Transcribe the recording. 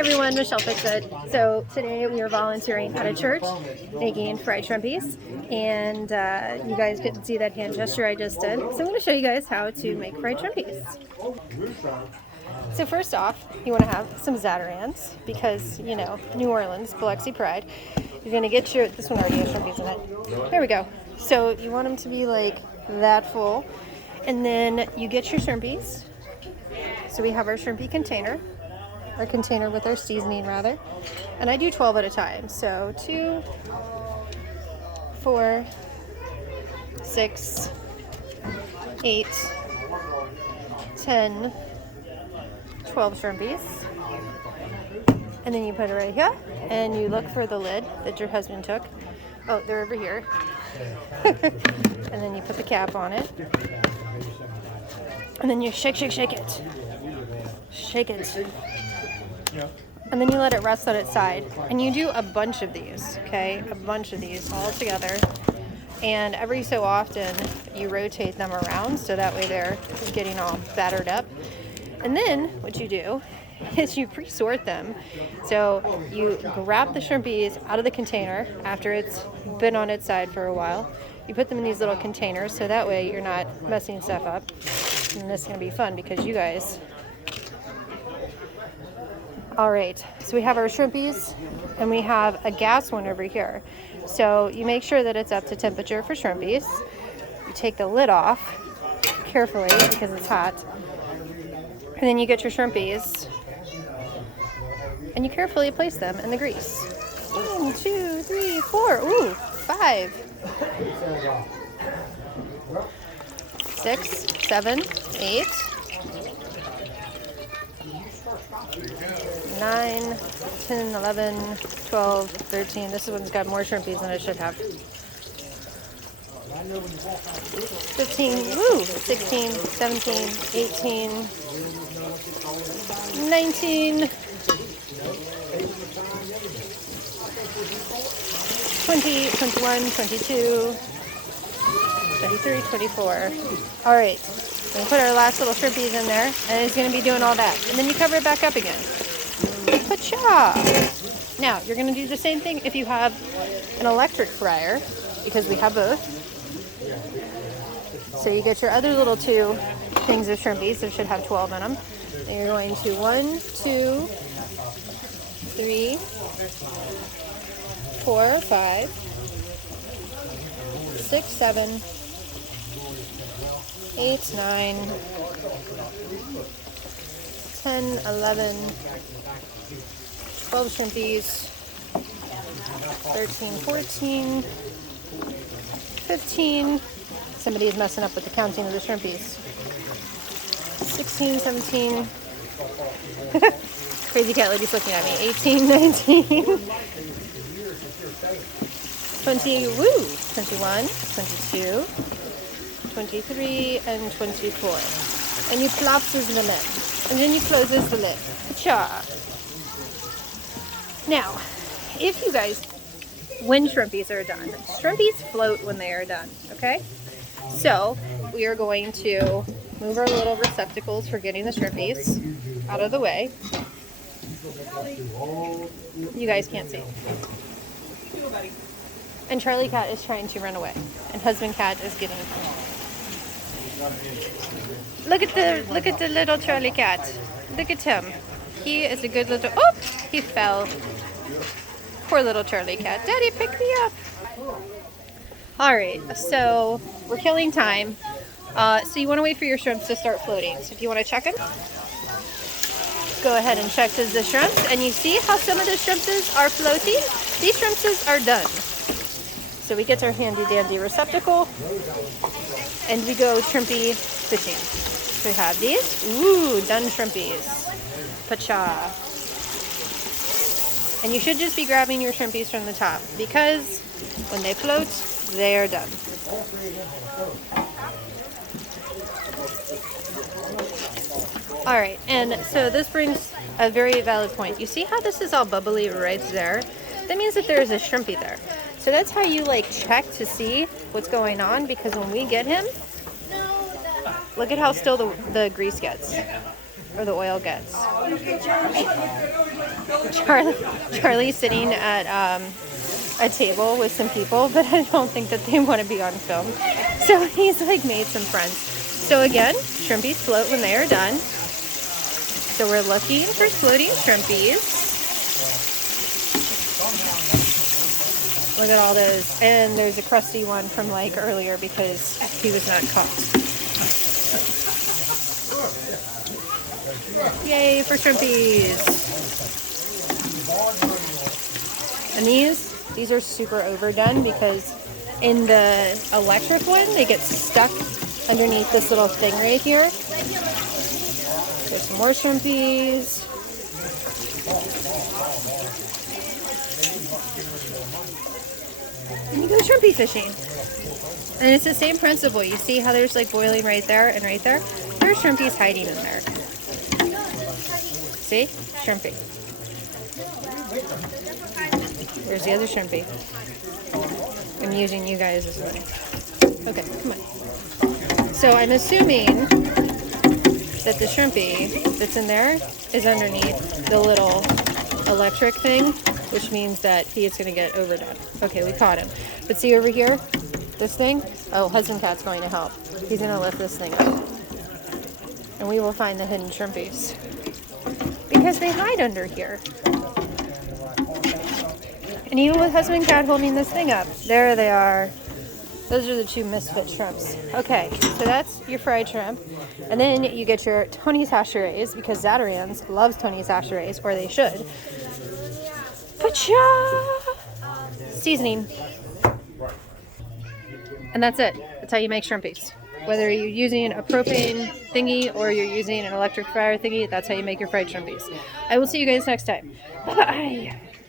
Everyone, Michelle Fixit. So today we are volunteering at a church making fried shrimpies, and you guys couldn't see that hand gesture I just did. So I'm going to show you guys how to make fried shrimpies. So first off, you want to have some Zatarans because, you know, New Orleans, Biloxi Pride. You're going to get your, this one already has shrimpies in it. There we go. So you want them to be like that full, and then you get your shrimpies. So we have our shrimpy container. Our container with our seasoning rather, and I do 12 at a time, so 2, 4, 6, 8, 10, 12 shrimpies, and then you put it right here and you look for the lid that your husband took. Oh, they're over here. And then you put the cap on it, and then you shake it, and then you let it rest on its side, and you do a bunch of these, okay? A bunch of these all together, and every so often you rotate them around so that way they're getting all battered up. And then what you do is you pre-sort them. So you grab the shrimpies out of the container after it's been on its side for a while. You put them in these little containers so that way you're not messing stuff up. And this is going to be fun because you guys... All right, so we have our shrimpies, and we have a gas one over here. So you make sure that it's up to temperature for shrimpies. You take the lid off carefully because it's hot. And then you get your shrimpies, and you carefully place them in the grease. 1, 2, 3, 4, ooh, 5, 6, 7, 8, 9, 10, 11, 12, 13. This one's got more shrimpies than it should have. 15, woo, 16, 17, 18, 19, 20, 21, 22, 23, 24. All right, we put our last little shrimpies in there, and it's going to be doing all that. And then you cover it back up again. Pacha! Now, you're going to do the same thing if you have an electric fryer, because we have both. So you get your other little 2 things of shrimpies that should have 12 in them. And you're going to 1, 2, 3, 4, 5, 6, 7, 8, 9, 10, 11, 12 shrimpies, 13, 14, 15, somebody is messing up with the counting of the shrimpies, 16, 17, crazy cat lady's looking at me, 18, 19, 20, woo, 21, 22, 23, and 24. And you plop this in the lid. And then you close this the lid. Cha. Now, if you guys, when shrimpies are done, shrimpies float when they are done, okay? So, we are going to move our little receptacles for getting the shrimpies out of the way. You guys can't see. And Charlie Cat is trying to run away. And Husband Cat is getting... Look at the little Charlie Cat. Look at him. He is a good little... Oh! He fell. Poor little Charlie Cat. Daddy, pick me up. Alright, so we're killing time. So you want to wait for your shrimps to start floating. So if you want to check them, go ahead and check the shrimps. And you see how some of the shrimpses are floating? These shrimpses are done. So we get our handy dandy receptacle and we go shrimpy fishing. So we have these. Ooh, done shrimpies. Pacha. And you should just be grabbing your shrimpies from the top because when they float, they are done. All right, and so this brings a very valid point. You see how this is all bubbly right there? That means that there's a shrimpy there. So that's how you like check to see what's going on, because when we get him, look at how still the grease gets, or the oil gets. Charlie's sitting at a table with some people, but I don't think that they want to be on film. So he's like made some friends. So again, shrimpies float when they are done. So we're looking for floating shrimpies. Look at all those. And there's a crusty one from like earlier because he was not cooked. Yay for shrimpies. And these are super overdone because in the electric one, they get stuck underneath this little thing right here. There's some more shrimpies. And you go shrimpy fishing. And it's the same principle. You see how there's like boiling right there and right there? There's shrimpies hiding in there. See? Shrimpy. There's the other shrimpy. I'm using you guys as well. Okay, come on. So I'm assuming that the shrimpy that's in there is underneath the little electric thing, which means that he is going to get overdone. Okay, we caught him. But see over here, this thing? Oh, husband cat's going to help. He's going to lift this thing up. And we will find the hidden shrimpies. Because they hide under here. And even with husband cat holding this thing up, there they are. Those are the two misfit shrimps. Okay, so that's your fried shrimp. And then you get your Tony's Hacheries, because Zatarain's loves Tony's Hacheries, or they should. Pacha! Seasoning. And that's it. That's how you make shrimpies. Whether you're using a propane thingy or you're using an electric fryer thingy, that's how you make your fried shrimpies. I will see you guys next time. Bye-bye!